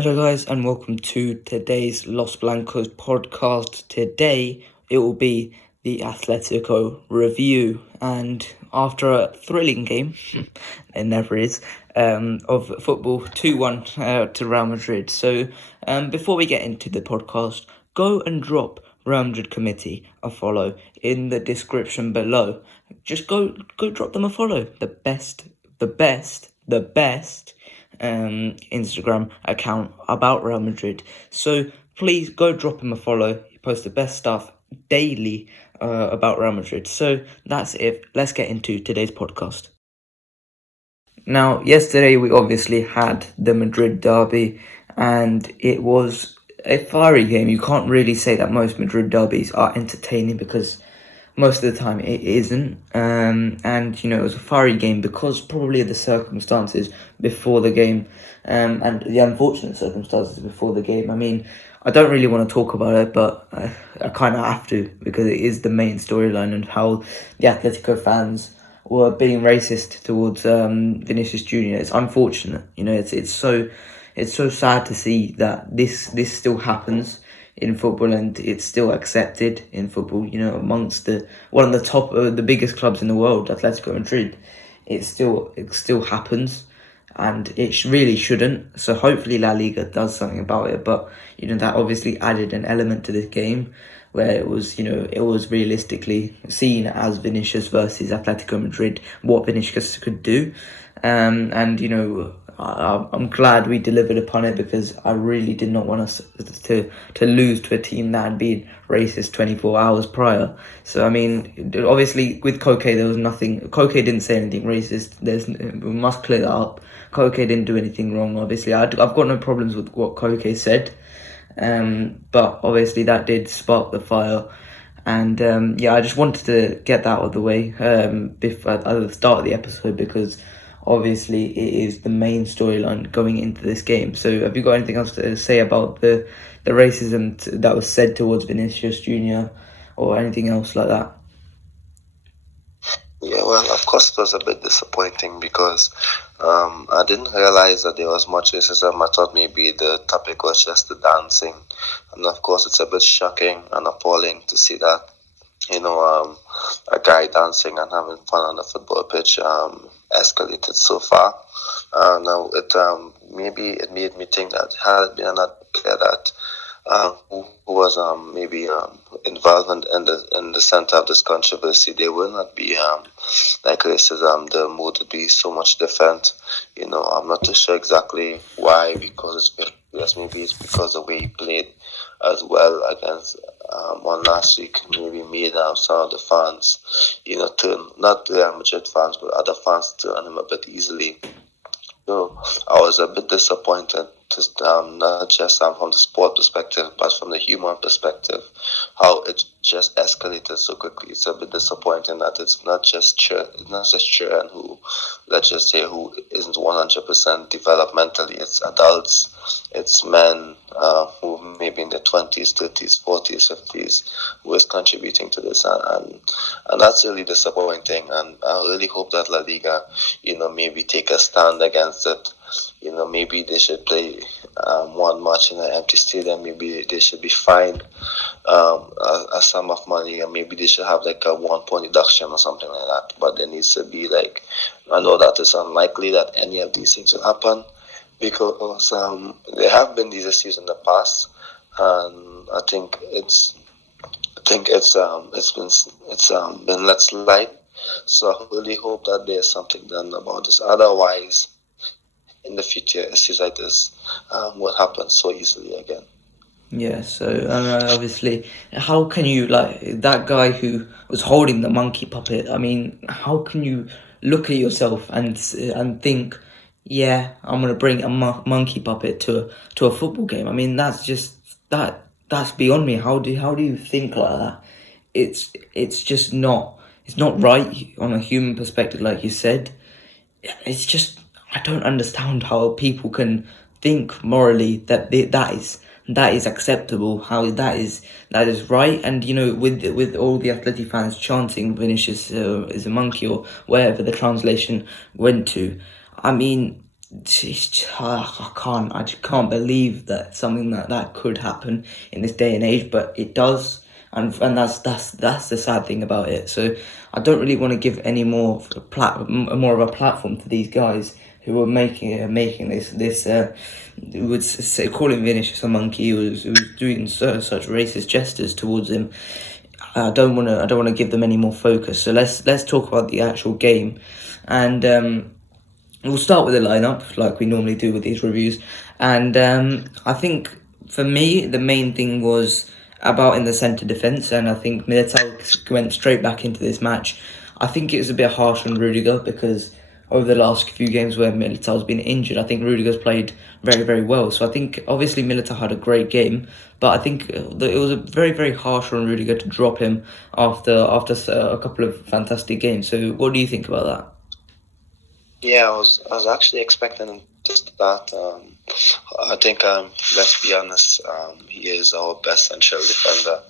Hello guys and welcome to today's Los Blancos podcast. Today it will be the Atletico review, and after a thrilling game, it never is, of football 2-1 to Real Madrid. So before we get into the podcast, go and drop Real Madrid Committee a follow in the description below. Just go drop them a follow. The best Instagram account about Real Madrid. So please go drop him a follow. He posts the best stuff daily about Real Madrid. So that's it. Let's get into today's podcast. Now, yesterday we obviously had the Madrid derby, and it was a fiery game. You can't really say that most Madrid derbies are entertaining because most of the time it isn't. And, it was a fiery game because probably of the circumstances before the game, and the unfortunate circumstances before the game. I mean, I don't really want to talk about it, but I kind of have to because it is the main storyline, and how the Atletico fans were being racist towards Vinicius Jr. It's unfortunate. It's so sad to see that this still happens in football, and it's still accepted in football. Amongst one of the top, the biggest clubs in the world, Atletico Madrid, it still happens, and it really shouldn't. So hopefully La Liga does something about it. But that obviously added an element to this game where it was realistically seen as Vinicius versus Atletico Madrid, what Vinicius could do, I'm glad we delivered upon it, because I really did not want us to lose to a team that had been racist 24 hours prior. So, I mean, obviously with Koke, there was nothing. Koke didn't say anything racist. We must clear that up. Koke didn't do anything wrong, obviously. I've got no problems with what Koke said. But obviously that did spark the fire. And I just wanted to get that out of the way at the start of the episode, because obviously it is the main storyline going into this game. So have you got anything else to say about the racism that was said towards Vinicius Jr. or anything else like that? Yeah, well, of course it was a bit disappointing because I didn't realize that there was much racism. I thought maybe the topic was just the dancing. And of course it's a bit shocking and appalling to see that, a guy dancing and having fun on the football pitch escalated so far. Now it made me think that had it been another player that who was maybe involved in the center of this controversy, there will not be like racism. The mood would be so much different. I'm not too sure exactly why, because maybe it's because the way he played as well against one last week maybe made some of the fans, not Real Madrid fans but other fans, turn on him a bit easily. So I was a bit disappointed, not just from the sport perspective, but from the human perspective, how it just escalated so quickly. It's a bit disappointing that it's not just children who, let's just say, who isn't 100% developmentally. It's adults, it's men who maybe in their 20s, 30s, 40s, 50s, who is contributing to this, and that's really disappointing. And I really hope that La Liga, maybe take a stand against it. Maybe they should play one match in an empty stadium. Maybe they should be fined a sum of money, and maybe they should have like a 1 point deduction or something like that. But there needs to be I know that it's unlikely that any of these things will happen, because there have been these issues in the past, and I think it's been let slide. So I really hope that there's something done about this. Otherwise, in the future, issues like this will happen so easily again. Yeah, so obviously, how can you, that guy who was holding the monkey puppet? I mean, how can you look at yourself and think, yeah, I'm gonna bring a monkey puppet to a football game? I mean, that's just that's beyond me. How do you think like that? It's just not, it's not right on a human perspective, like you said. It's just, I don't understand how people can think morally that that is acceptable, how that is right. And with all the Atleti fans chanting Vinicius is a monkey, or wherever the translation went to, I mean, I just can't believe that something like that could happen in this day and age, but it does, and that's the sad thing about it. So I don't really want to give any more more of a platform to these guys who are making this would say calling Vinicius a monkey, who was doing such racist gestures towards him. I don't want to give them any more focus. So let's talk about the actual game, and. We'll start with the lineup, like we normally do with these reviews. And I think, for me, the main thing was about in the centre defence. And I think Militao went straight back into this match. I think it was a bit harsh on Rudiger because over the last few games where Militao's been injured, I think Rudiger's played very, very well. So I think, obviously, Militao had a great game. But I think it was a very, very harsh on Rudiger to drop him after a couple of fantastic games. So what do you think about that? Yeah, I was actually expecting just that. I think let's be honest, he is our best central defender.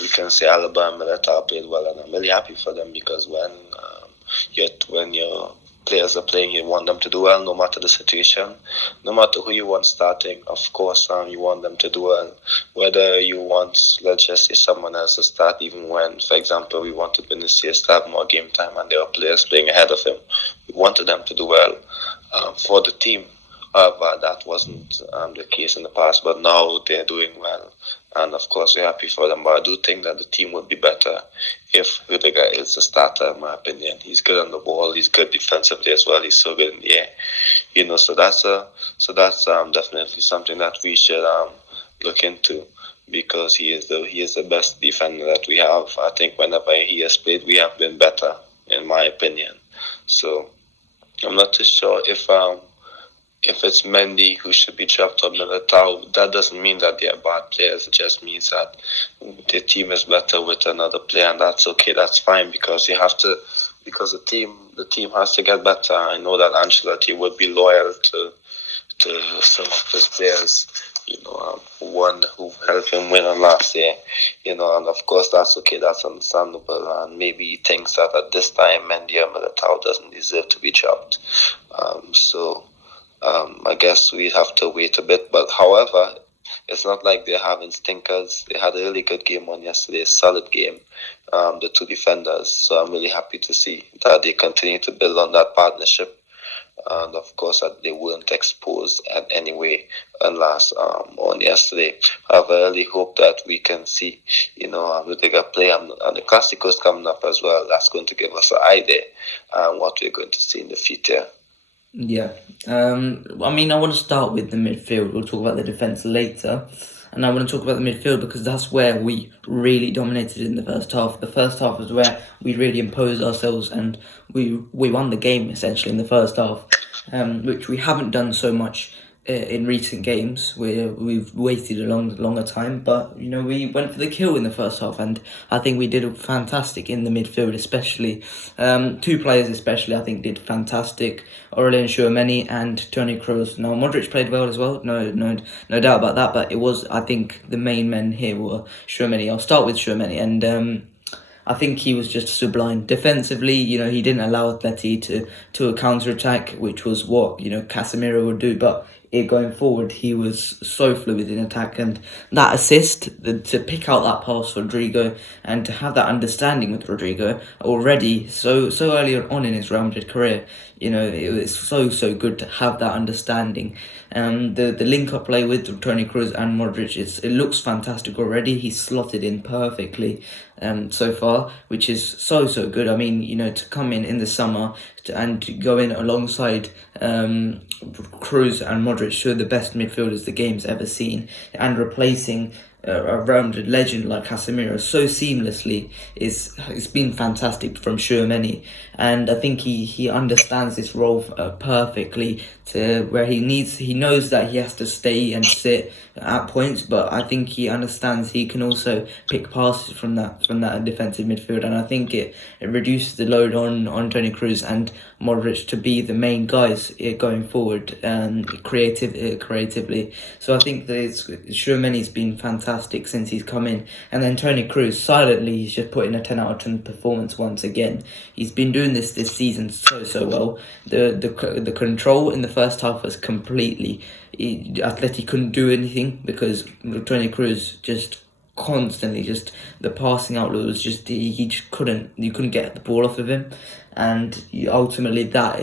We can say Alaba and Militao played well, and I'm really happy for them because when your players are playing, you want them to do well no matter the situation, no matter who you want starting. Of course, you want them to do well. Whether you want, let's just say, someone else to start, even when, for example, we wanted Vinicius to have more game time and there were players playing ahead of him, we wanted them to do well for the team. However, that wasn't the case in the past, but now they're doing well. And of course, we're happy for them. But I do think that the team would be better if Rudiger is the starter, in my opinion. He's good on the ball. He's good defensively as well. He's so good in the air. So that's definitely something that we should look into because he is the best defender that we have. I think whenever he has played, we have been better, in my opinion. So I'm not too sure if it's Mendy who should be dropped or Militao. That doesn't mean that they are bad players. It just means that the team is better with another player, and that's okay. That's fine because the team has to get better. I know that Ancelotti would be loyal to some of his players. Who helped him win on last year. And of course that's okay. That's understandable. And maybe he thinks that at this time Mendy or Militao doesn't deserve to be dropped. I guess we have to wait a bit. But however, it's not like they're having stinkers. They had a really good game on yesterday, a solid game, the two defenders. So I'm really happy to see that they continue to build on that partnership. And of course, that they weren't exposed in any way unless on yesterday. However, I really hope that we can see, Rudiger play, and the Clasico is coming up as well. That's going to give us an idea what we're going to see in the future. Yeah. I want to start with the midfield. We'll talk about the defence later. And I want to talk about the midfield because that's where we really dominated in the first half. The first half was where we really imposed ourselves and we won the game, essentially, in the first half, which we haven't done so much in recent games where we've waited a longer time, but we went for the kill in the first half, and I think we did fantastic in the midfield, especially two players especially I think did fantastic. Aurelien Tchouameni and Toni Kroos. Now Modric played well as well, no doubt about that, but it was, I think, the main men here were Tchouameni. I'll start with Tchouameni, and I think he was just sublime. Defensively, he didn't allow Atleti to a counter-attack, which was what, Casemiro would do. But going forward, he was so fluid in attack. And that assist, to pick out that pass for Rodrigo and to have that understanding with Rodrigo already so early on in his Real Madrid career, it was so good to have that understanding. The link-up play with Toni Kroos and Modric, it looks fantastic already. He's slotted in perfectly so far, which is so good. To come in the summer and go in alongside Kroos and Modric, show the best midfielders the game's ever seen, and replacing a Real Madrid legend like Casemiro so seamlessly it's been fantastic from Tchouameni, and I think he understands this role perfectly, to where he knows that he has to stay and sit at points, but I think he understands he can also pick passes from that defensive midfield, and I think it reduces the load on Toni Kroos and Modric to be the main guys going forward creatively. So I think that Tchouameni's been fantastic fantastic since he's come in. And then Toni Kroos, silently, he's just put in a 10 out of 10 performance once again. He's been doing this season so well. The control in the first half was completely... Atleti couldn't do anything because Toni Kroos just constantly, just the passing outlet was just, he just couldn't, you couldn't get the ball off of him, and ultimately that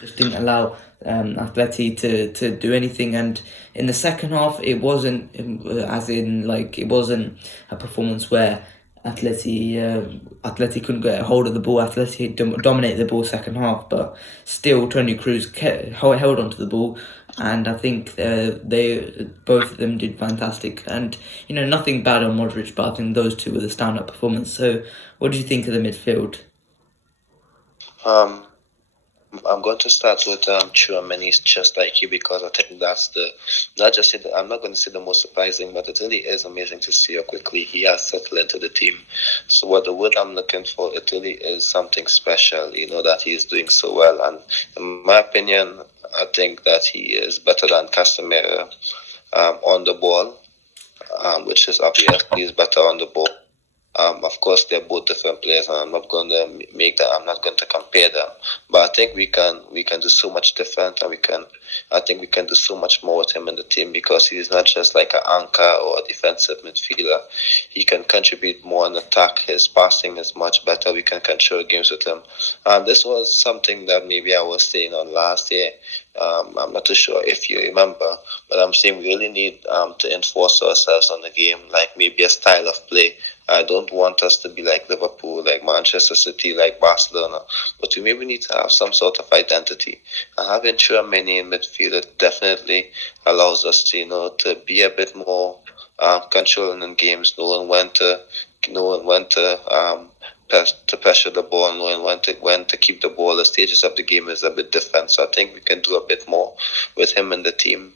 just didn't allow Atleti to do anything. And in the second half, it wasn't it wasn't a performance where Atleti couldn't get a hold of the ball. Atleti dominated the ball second half, but still Toni Kroos held onto the ball, and I think they both of them did fantastic. And nothing bad on Modric, but I think those two were the stand-up performance. So, what do you think of the midfield? I'm going to start with Tchouaméni, just like you, because I think that's I'm not going to say the most surprising, but it really is amazing to see how quickly he has settled into the team. So what the word I'm looking for, it really is something special, that he is doing so well. And in my opinion, I think that he is better than Casemiro on the ball, which is obvious. He's better on the ball. Of course, they're both different players, and I'm not going to compare them. But I think we can do so much different, and I think we can do so much more with him in the team, because he's not just like an anchor or a defensive midfielder. He can contribute more in attack. His passing is much better. We can control games with him. This was something that maybe I was saying on last year. I'm not too sure if you remember, but I'm saying we really need to enforce ourselves on the game, like maybe a style of play. I don't want us to be like Liverpool, like Manchester City, like Barcelona, but we maybe need to have some sort of identity. And having Tchouaméni in midfield, it definitely allows us to be a bit more controlling in games, knowing when to pressure the ball, knowing when to keep the ball. The stages of the game is a bit different, so I think we can do a bit more with him in the team.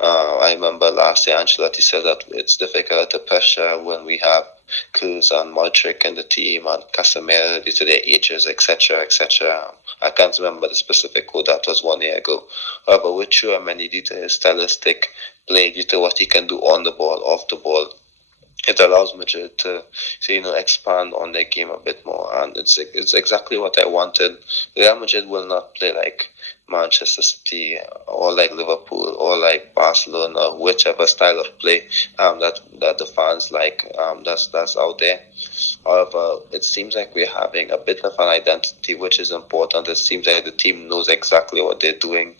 I remember last year Ancelotti said that it's difficult to pressure when we have Kroos and Modric in the team and Casemiro due to their ages, etc., etc. I can't remember the specific quote. That was 1 year ago. However, with Tchouaméni, due to his stylistic play, due to what he can do on the ball, off the ball, it allows Madrid to expand on their game a bit more, and it's exactly what I wanted. Real Madrid will not play like Manchester City or like Liverpool or like Barcelona, whichever style of play that the fans like. That's out there. However, it seems like we're having a bit of an identity, which is important. It seems like the team knows exactly what they're doing,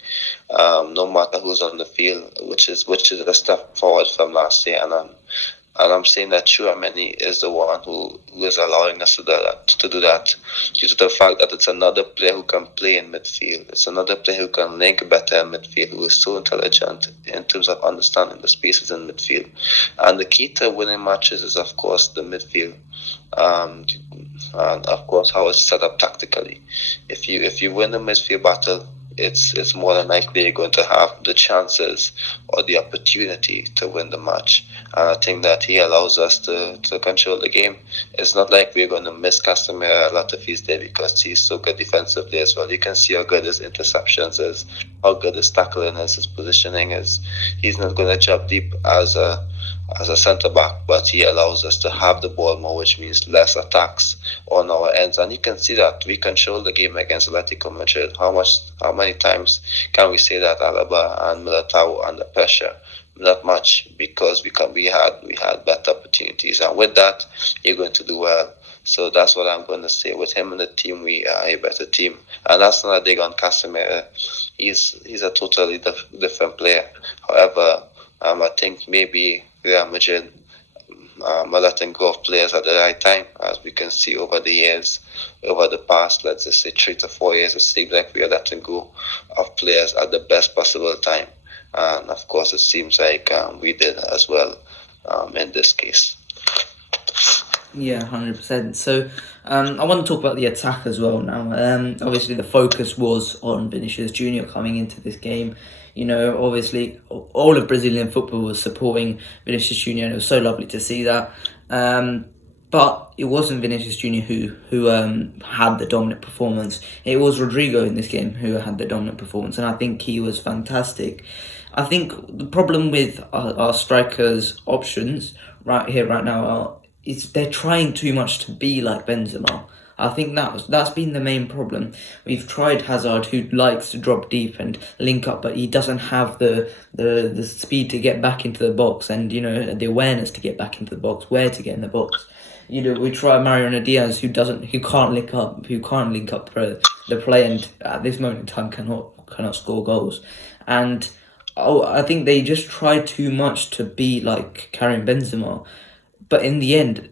no matter who's on the field, which is a step forward from last year. And I'm saying that Tchouaméni is the one who is allowing us to do that due to the fact that it's another player who can play in midfield. It's another player who can link better in midfield, who is so intelligent in terms of understanding the spaces in midfield. And the key to winning matches is, of course, the midfield. And of course, how it's set up tactically. If you win the midfield battle, it's more than likely you're going to have the chances or the opportunity to win the match. And I think that he allows us to control the game. It's not like we're going to miss Casemiro a lot if he's there, because he's so good defensively as well. You can see how good his interceptions is, how good his tackling is, his positioning is. He's not going to jump deep as a centre back, but he allows us to have the ball more, which means less attacks on our ends. And you can see that we control the game against Atletico Madrid. How many times can we say that Alaba and Militao under pressure? Not much, because we had better opportunities, and with that you're going to do well. So that's what I'm going to say. With him in the team, we are a better team, and that's not a dig on Casemiro. He's a totally different player. However, I think maybe Real Madrid are letting go of players at the right time, as we can see over the past, let's just say 3 to 4 years. It seems like we are letting go of players at the best possible time. And of course, it seems like we did as well in this case. Yeah, 100%. So I want to talk about the attack as well now. Obviously, the focus was on Vinicius Junior coming into this game. Obviously, all of Brazilian football was supporting Vinicius Junior, and it was so lovely to see that. But it wasn't Vinicius Junior who had the dominant performance. It was Rodrigo in this game who had the dominant performance, and I think he was fantastic. I think the problem with our strikers' options right here, right now, they're trying too much to be like Benzema. I think that's been the main problem. We've tried Hazard, who likes to drop deep and link up, but he doesn't have the speed to get back into the box, and the awareness to get back into the box, where to get in the box. We try Mariano Diaz, who can't link up the play, and at this moment in time cannot score goals, and I think they just try too much to be like Karim Benzema, but in the end,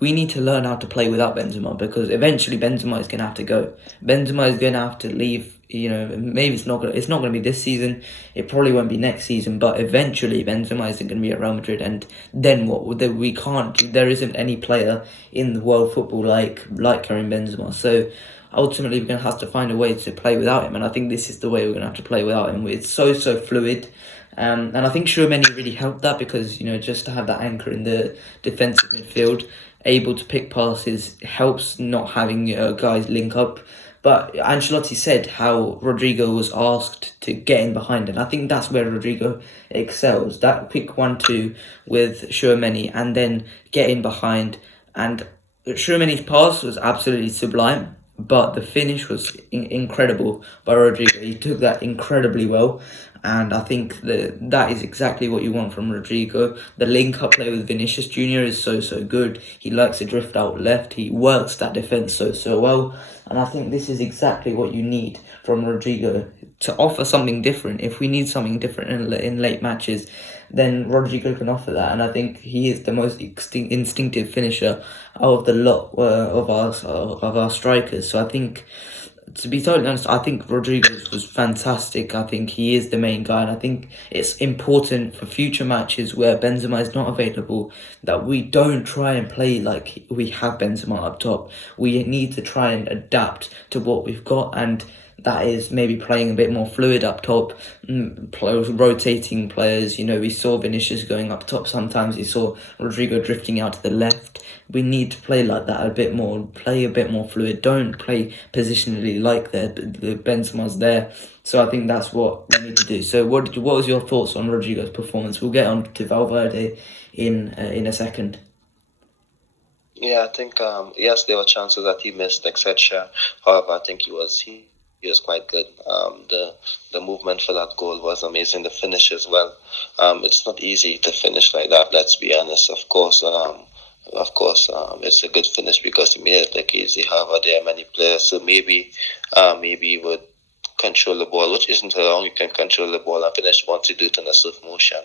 we need to learn how to play without Benzema, because eventually Benzema is going to have to go. Benzema is going to have to leave. Maybe it's not going to be this season. It probably won't be next season. But eventually Benzema isn't going to be at Real Madrid, and then what? We can't. There isn't any player in the world football like Karim Benzema. So ultimately, we're going to have to find a way to play without him, and I think this is the way we're going to have to play without him. It's so fluid. And I think Tchouaméni really helped that, because just to have that anchor in the defensive midfield, able to pick passes, helps not having guys link up. But Ancelotti said how Rodrigo was asked to get in behind, and I think that's where Rodrigo excels. That quick 1-2 with Tchouaméni, and then get in behind. And Tchouaméni's pass was absolutely sublime, but the finish was incredible by Rodrigo. He took that incredibly well, and I think that is exactly what you want from Rodrigo. The link-up play with Vinicius Junior is so good. He likes to drift out left. He works that defence so well, and I think this is exactly what you need from Rodrigo to offer something different. If we need something different in late matches, then Rodrigo can offer that, and I think he is the most instinctive finisher out of the lot of our strikers. So I think, to be totally honest, I think Rodriguez was fantastic. I think he is the main guy, and I think it's important for future matches where Benzema is not available that we don't try and play like we have Benzema up top. We need to try and adapt to what we've got, and that is maybe playing a bit more fluid up top, rotating players. We saw Vinicius going up top sometimes. We saw Rodrigo drifting out to the left. We need to play like that a bit more, play a bit more fluid. Don't play positionally like the Benzema's there. So I think that's what we need to do. So what was your thoughts on Rodrigo's performance? We'll get on to Valverde in a second. Yeah, I think yes, there were chances that he missed, etc. However, I think he was quite good. The movement for that goal was amazing. The finish as well. It's not easy to finish like that. Let's be honest. Of course, it's a good finish because he made it look easy. However, there are many players who maybe would control the ball, which isn't wrong. You can control the ball and finish once you do it in a swift motion.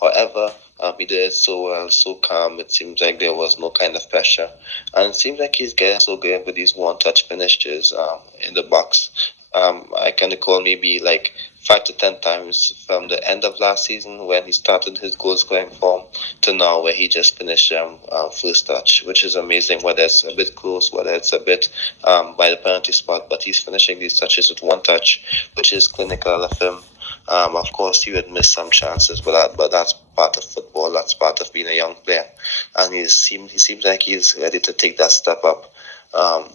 However, he did it so well, so calm. It seems like there was no kind of pressure, and it seems like he's getting so good with these one-touch finishes in the box. I can recall maybe like 5 to 10 times from the end of last season when he started his goal scoring form to now where he just finished first touch, which is amazing, whether it's a bit close, whether it's a bit by the penalty spot, but he's finishing these touches with one touch, which is clinical of him. Of course, he would miss some chances, but that's part of football. That's part of being a young player, and he seems like he's ready to take that step up,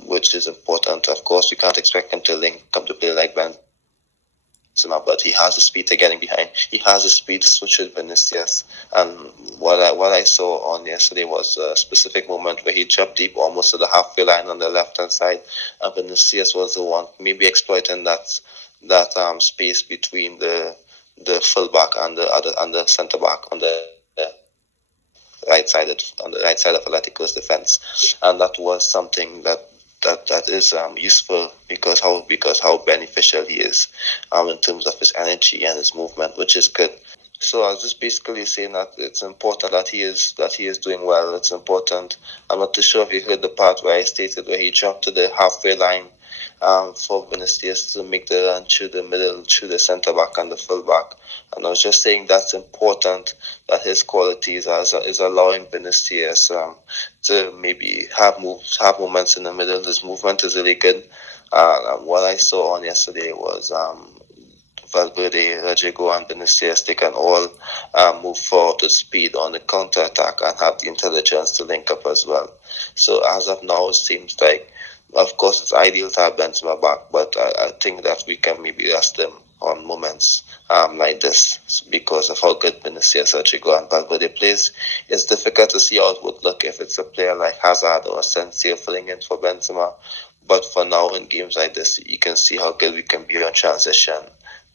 which is important. Of course, we can't expect him to come to play like Benzema, but he has the speed to getting behind. He has the speed to switch with Vinicius. And what I saw on yesterday was a specific moment where he dropped deep almost to the halfway line on the left hand side, and Vinicius was the one maybe exploiting that space between the fullback and the centre back on the right side of Atletico's defense, and that was something that is useful because how beneficial he is in terms of his energy and his movement, which is good. So I was just basically saying that it's important that he is doing well. It's important. I'm not too sure if you heard the part where I stated where he dropped to the halfway line for Vinicius to make the run through the middle, through the centre back and the full back. And I was just saying that's important, that his qualities is allowing Vinicius to maybe have moments in the middle. His movement is really good. What I saw on yesterday was Valverde, Rodrigo, and Vinicius, they can all move forward with speed on the counter attack and have the intelligence to link up as well. So as of now, it seems like, of course, it's ideal to have Benzema back, but I think that we can maybe rest him on moments like this because of how good Vinicius, Rodrigo, and Valverde plays. It's difficult to see how it would look if it's a player like Hazard or Asensio filling in for Benzema. But for now, in games like this, you can see how good we can be on transition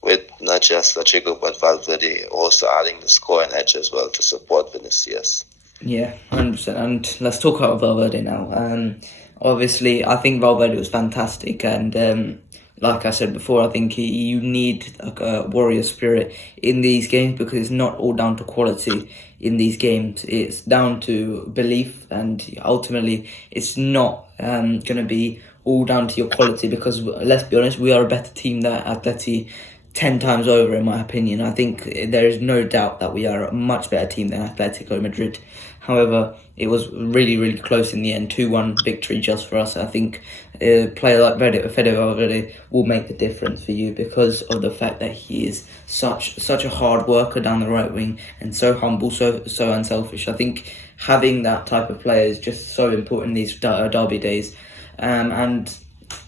with not just Rodrigo but Valverde also adding the scoring edge as well to support Vinicius. Yeah, 100%. And let's talk about Valverde now. Obviously, I think Valverde was fantastic, and like I said before, I think you need a warrior spirit in these games because it's not all down to quality in these games. It's down to belief, and ultimately, it's not going to be all down to your quality because let's be honest, we are a better team than Atleti 10 times over, in my opinion. I think there is no doubt that we are a much better team than Atletico Madrid. However, it was really, really close in the end. 2-1 victory just for us. I think a player like Fede Valverde will make the difference for you because of the fact that he is such a hard worker down the right wing and so humble, so unselfish. I think having that type of player is just so important these derby days. And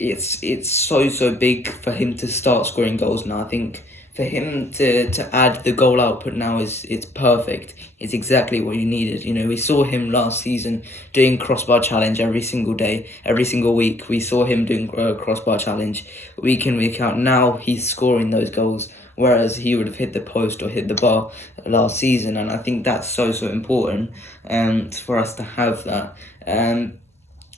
it's so big for him to start scoring goals now. I think for him to add the goal output now it's perfect. It's exactly what you needed. You know, we saw him last season doing crossbar challenge every single day, every single week. We saw him doing crossbar challenge week in, week out. Now he's scoring those goals, whereas he would have hit the post or hit the bar last season. And I think that's so important for us to have that.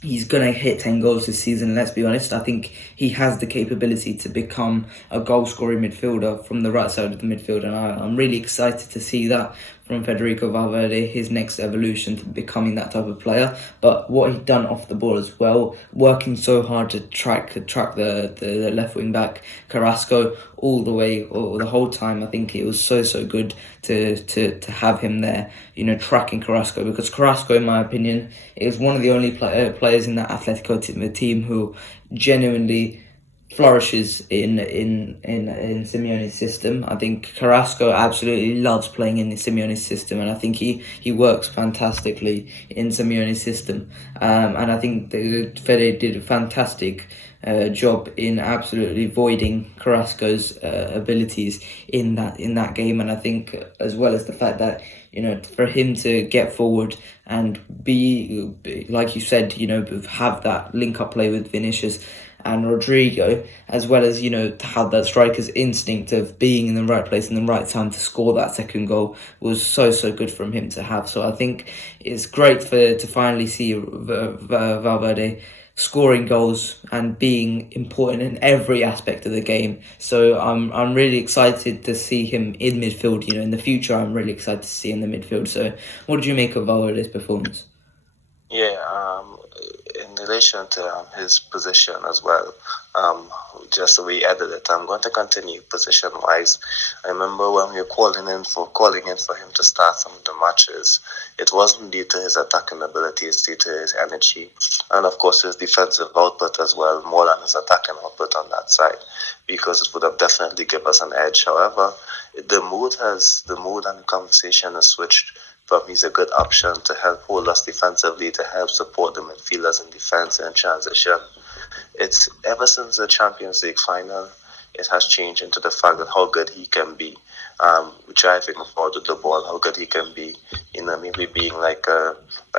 He's going to hit 10 goals this season, let's be honest. I think he has the capability to become a goal-scoring midfielder from the right side of the midfield, and I'm really excited to see that from Federico Valverde, his next evolution to becoming that type of player. But what he's done off the ball as well, working so hard to track the left wing back Carrasco all the way, or the whole time. I think it was so good to have him there, you know, tracking Carrasco, because Carrasco, in my opinion, is one of the only players in that Atletico team who genuinely flourishes in Simeone's system. I think Carrasco absolutely loves playing in Simeone's system, and I think he works fantastically in Simeone's system. And I think Fede did a fantastic job in absolutely voiding Carrasco's abilities in that game. And I think, as well as the fact that, you know, for him to get forward and be like you said, you know, have that link up play with Vinicius and Rodrigo, as well as, you know, to have that striker's instinct of being in the right place in the right time to score that second goal was so good from him to have. So I think it's great to finally see Valverde scoring goals and being important in every aspect of the game. So I'm really excited to see him in midfield. You know, in the future, I'm really excited to see him in the midfield. So what did you make of Valverde's performance? Yeah, in relation to his position as well, just the way he added it, I'm going to continue position-wise. I remember when we were calling in for him to start some of the matches, it wasn't due to his attacking abilities, due to his energy, and of course his defensive output as well, more than his attacking output on that side, because it would have definitely given us an edge. However, the mood and the conversation has switched from he's a good option to help hold us defensively, to help support the midfielders in defense and transition. It's ever since the Champions League final, it has changed into the fact that how good he can be, driving forward with the ball, how good he can be, you know, maybe being like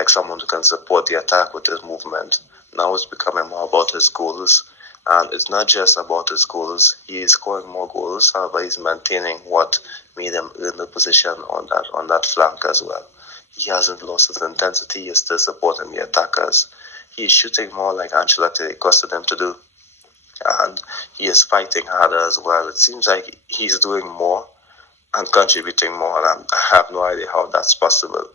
someone who can support the attack with his movement. Now it's becoming more about his goals. And it's not just about his goals. He is scoring more goals, however, he's maintaining what made him in the position on that flank as well. He hasn't lost his intensity. He's still supporting the attackers. He's shooting more like Ancelotti requested him to do, and he is fighting harder as well. It seems like he's doing more and contributing more, and I have no idea how that's possible.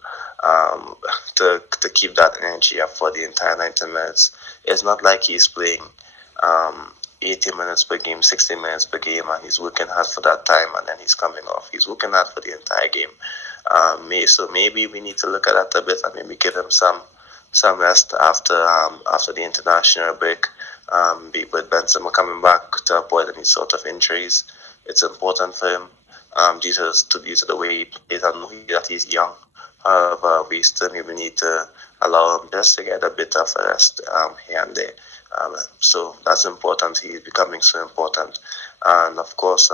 To keep that energy up for the entire 90 minutes. It's not like he's playing 80 minutes per game, 60 minutes per game, and he's working hard for that time, and then he's coming off. He's working hard for the entire game. So maybe we need to look at that a bit and maybe give him some rest after the international break. With Benzema coming back to avoid any sort of injuries, it's important for him due to the way he plays. I know that he's young. However, we still maybe need to allow him just to get a bit of a rest here and there. So that's important. He's becoming so important. And of course,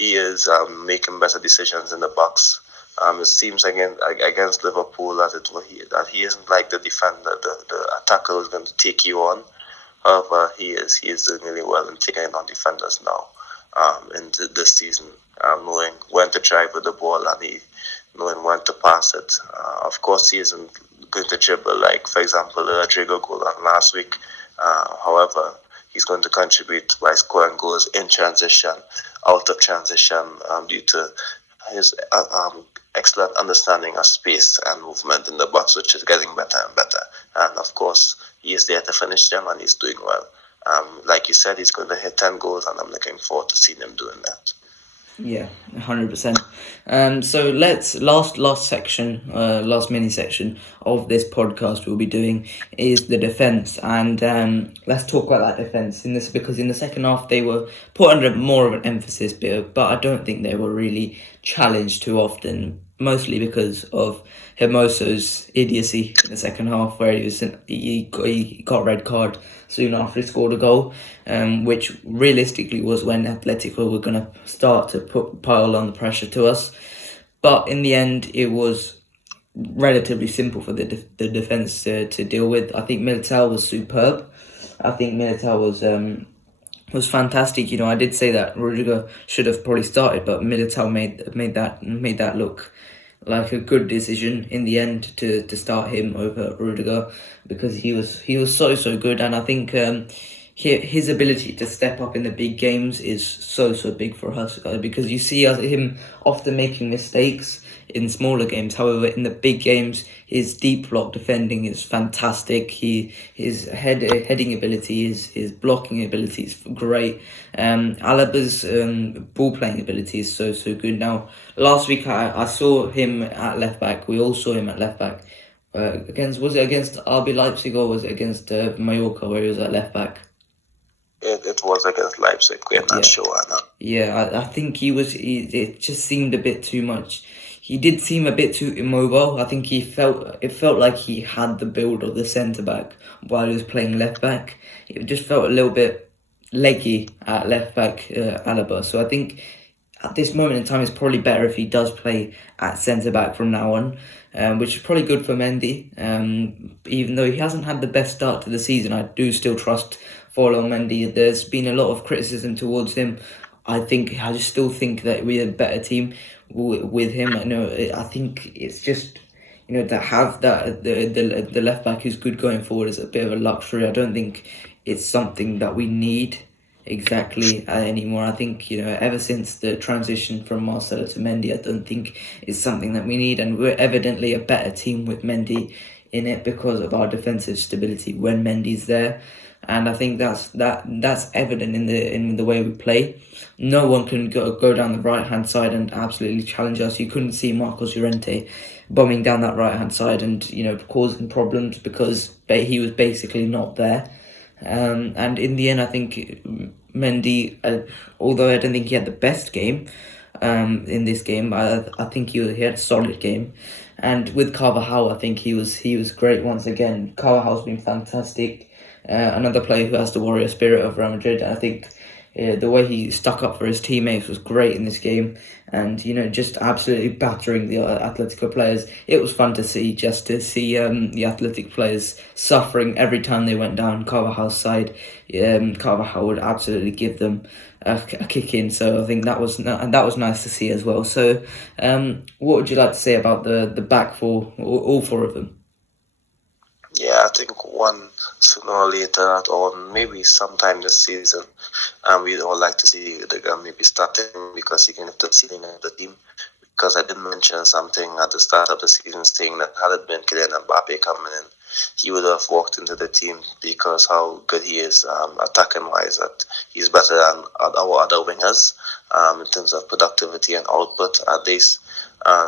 he is making better decisions in the box. It seems again against Liverpool that he isn't like the defender, the attacker who's going to take you on. However, he is doing really well in taking on defenders now. In this season, knowing when to drive with the ball and knowing when to pass it. Of course, he isn't going to dribble like, for example, the Rodrigo goal last week. However, he's going to contribute by scoring goals in transition, out of transition, due to his excellent understanding of space and movement in the box, which is getting better and better. And of course, he is there to finish them, and he's doing well. Like you said, he's going to hit 10 goals, and I'm looking forward to seeing him doing that. Yeah, 100%. So last mini section of this podcast we'll be doing is the defence, and let's talk about that defence because in the second half they were put under more of an emphasis, but I don't think they were really challenged too often. Mostly because of Hermoso's idiocy in the second half, where he got a red card soon after he scored a goal, which realistically was when Atletico were going to start to pile on the pressure to us. But in the end, it was relatively simple for the defence to deal with. I think Militao was superb. I think Militao was fantastic. I did say that Rudiger should have probably started, but Militao made that look like a good decision in the end to start him over Rudiger, because he was so good, and I think his ability to step up in the big games is so big for us, because you see him often making mistakes in smaller games. However, in the big games, his deep block defending is fantastic. His heading ability, his blocking ability is great. Alaba's ball playing ability is so good. Now, last week I saw him at left back. We all saw him at left back. Was it against RB Leipzig or was it against Mallorca, where he was at left back? It was against Leipzig. We're not sure. Yeah, I think it just seemed a bit too much. He did seem a bit too immobile. I think it felt like he had the build of the centre back while he was playing left back. It just felt a little bit leggy at left back, Alaba. So I think at this moment in time, it's probably better if he does play at centre back from now on, which is probably good for Mendy. Even though he hasn't had the best start to the season, I do still trust Follow Mendy. There's been a lot of criticism towards him. I just still think that we're a better team with him. I think it's just, to have that the left back who's good going forward is a bit of a luxury. I don't think it's something that we need exactly anymore. I think, ever since the transition from Marcelo to Mendy, I don't think it's something that we need, and we're evidently a better team with Mendy in it because of our defensive stability when Mendy's there. And I think that's evident in the way we play. No one can go down the right hand side and absolutely challenge us. You couldn't see Marcos Llorente bombing down that right hand side and causing problems because he was basically not there. And in the end, I think Mendy, although I don't think he had the best game in this game, I think he had a solid game. And with Carvajal, I think he was great once again. Carvajal's been fantastic. Another player who has the warrior spirit of Real Madrid. I think the way he stuck up for his teammates was great in this game, and just absolutely battering the Atletico players. It was fun to see the Athletic players suffering every time they went down Carvajal's side. Carvajal would absolutely give them a kick in, so I think that was nice to see as well. So, what would you like to say about the back four, all four of them? Yeah, I think sooner or later, or maybe sometime this season, we'd all like to see the guy maybe starting, because he can lift the ceiling of the team. Because I did mention something at the start of the season saying that had it been Kylian Mbappe coming in, he would have walked into the team because how good he is attacking wise, that he's better than our other wingers in terms of productivity and output at least.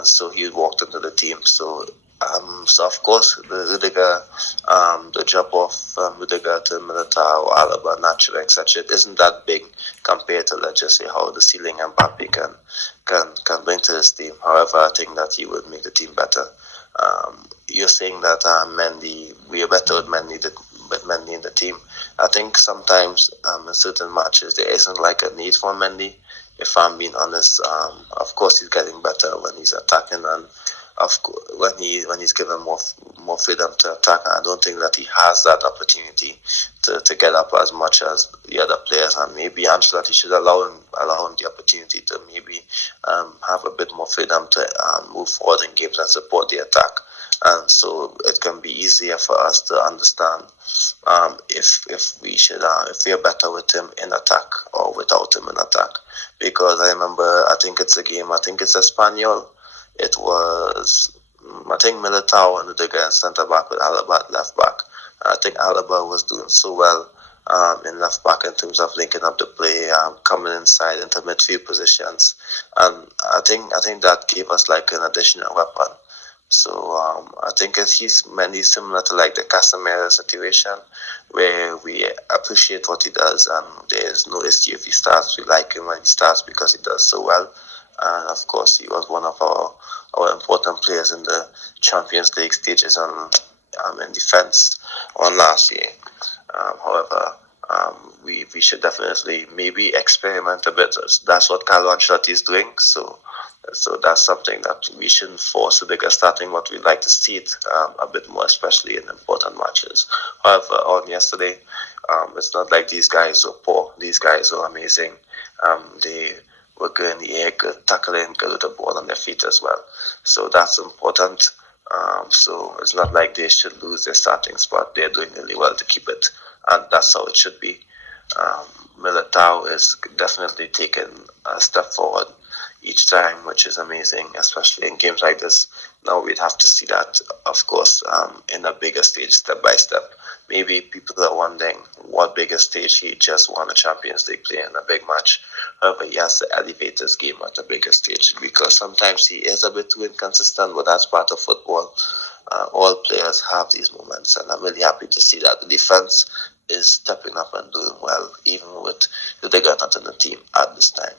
So he walked into the team. So of course, the drop off from Rudiger to Militao, Alaba, Nacho, etc. It isn't that big compared to, let's just say, how the ceiling Mbappe can bring to this team. However, I think that he would make the team better. You're saying that Mendy, we are better with Mendy in the team. I think sometimes in certain matches there isn't like a need for Mendy. if I'm being honest. Of course, he's getting better when he's attacking, and of course, when he's given more freedom to attack. I don't think that he has that opportunity to get up as much as the other players, and maybe Ancelotti should allow him the opportunity to maybe have a bit more freedom to move forward in games and support the attack. And so it can be easier for us to understand if we are better with him in attack or without him in attack. Because I remember, I think it's Espanyol. It was, I think, Militao and Rudiger and centre back with Alaba at left back. I think Alaba was doing so well in left back in terms of linking up the play, coming inside into midfield positions, and I think that gave us like an additional weapon. So I think he's mainly similar to like the Casemiro situation, where we appreciate what he does, and there's no issue if he starts. We like him when he starts because he does so well. And of course, he was one of our important players in the Champions League stages in defense on last year. However, we should definitely maybe experiment a bit. That's what Carlo Ancelotti is doing. So that's something that we shouldn't force the bigger starting, but we'd like to see it a bit more, especially in important matches. However, on yesterday, it's not like these guys are poor. These guys are amazing. They were good in the air, good tackling, good with the ball on their feet as well. So that's important. So it's not like they should lose their starting spot. They're doing really well to keep it, and that's how it should be. Militao is definitely taking a step forward each time, which is amazing, especially in games like this. Now we'd have to see that, of course, in a bigger stage, step by step. Maybe people are wondering what bigger stage. He just won a Champions League play in a big match. However, he has to elevate his game at a bigger stage, because sometimes he is a bit too inconsistent, but that's part of football. All players have these moments, and I'm really happy to see that the defense is stepping up and doing well, even with Rudiger not in the team at this time.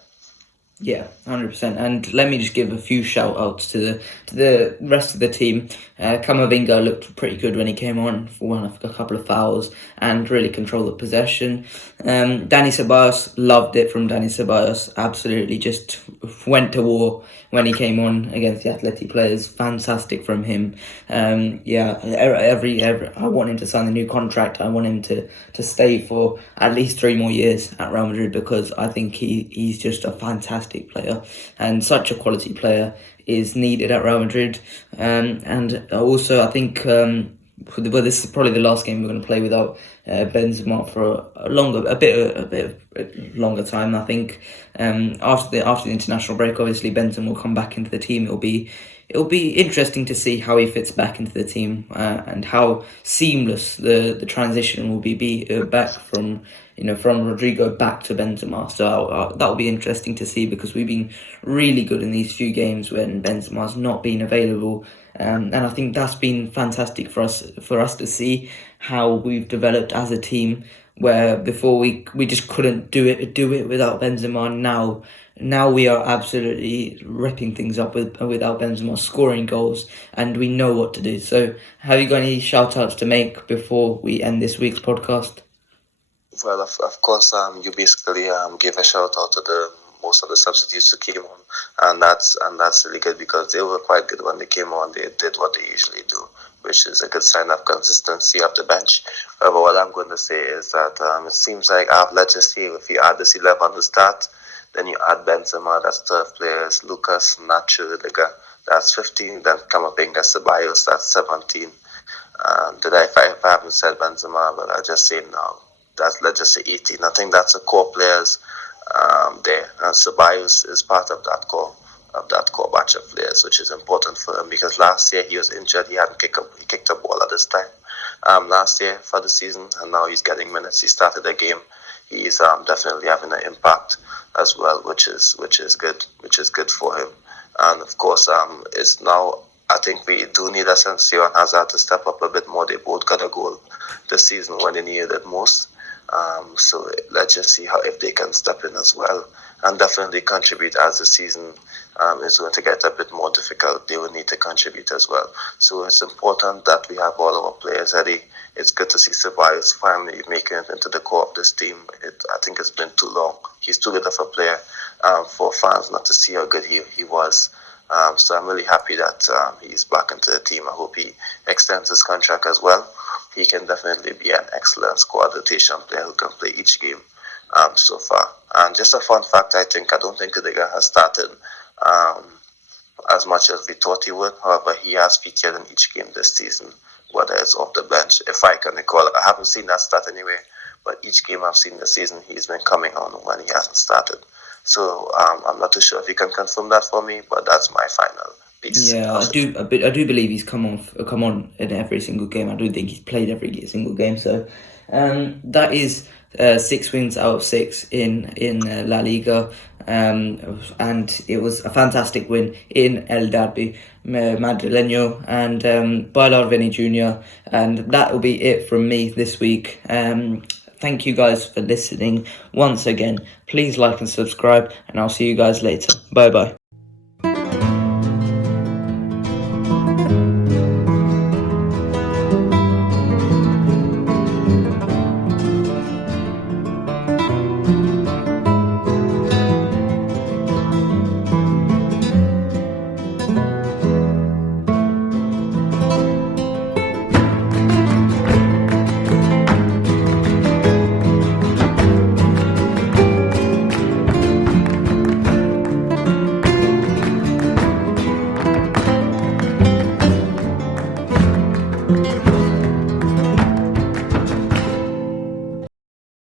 Yeah, 100%. And let me just give a few shout outs to the rest of the team. Camavinga looked pretty good when he came on for a couple of fouls and really controlled the possession. Dani Ceballos, loved it from Dani Ceballos. Absolutely just went to war when he came on against the Atletico players. Fantastic from him. Every I want him to sign a new contract. I want him to stay for at least 3 more years at Real Madrid, because I think he's just a fantastic player, and such a quality player is needed at Real Madrid. And also I think this is probably the last game we're going to play without Benzema for a bit longer time. I think after the international break, obviously Benzema will come back into the team. It'll be interesting to see how he fits back into the team, and how seamless the transition will be back from Rodrigo back to Benzema. So that'll be interesting to see, because we've been really good in these few games when Benzema's not been available. And I think that's been fantastic for us to see how we've developed as a team, where before we just couldn't do it without Benzema. Now we are absolutely ripping things up without Benzema, scoring goals, and we know what to do. So have you got any shout outs to make before we end this week's podcast? Well, of course, you basically gave a shout out to most of the substitutes who came on, and that's really good, because they were quite good when they came on. They did what they usually do, which is a good sign of consistency off the bench. However, what I'm going to say is that it seems like, let's just say, if you add this 11 to start, then you add Benzema, that's 12 players, Lucas, Nacho, Rudiger, that's 15, then Camavinga, Ceballos, that's 17. If I haven't said Benzema, but I'll just say now, let's just say 18. I think that's the core players there, and Ceballos is part of that core batch of players, which is important for him, because last year he was injured. He kicked a ball at this time last year for the season, and now he's getting minutes. He started the game. He's definitely having an impact as well, which is good for him. And of course, it's now, I think we do need Asensio and Hazard to step up a bit more. They both got a goal this season when they needed it most. So let's just see if they can step in as well, and definitely contribute as the season is going to get a bit more difficult. They will need to contribute as well. So it's important that we have all our players ready. It's good to see Ceballos finally making it into the core of this team. I think it's been too long. He's too good of a player for fans not to see how good he was. So I'm really happy that he's back into the team. I hope he extends his contract as well. He can definitely be an excellent squad rotation player who can play each game so far. And just a fun fact, I don't think Rudiger has started as much as we thought he would. However, he has featured in each game this season, whether it's off the bench. If I can recall, I haven't seen that stat anyway, but each game I've seen this season, he's been coming on when he hasn't started. So I'm not too sure if you can confirm that for me, but that's my final piece. Yeah, I do believe he's come on in every single game. I do think he's played every single game. So, that is 6 wins out of 6 in La Liga, and it was a fantastic win in El Derby Madrileño and by Vinny Jr. And that will be it from me this week. Thank you guys for listening once again. Please like and subscribe, and I'll see you guys later. Bye bye.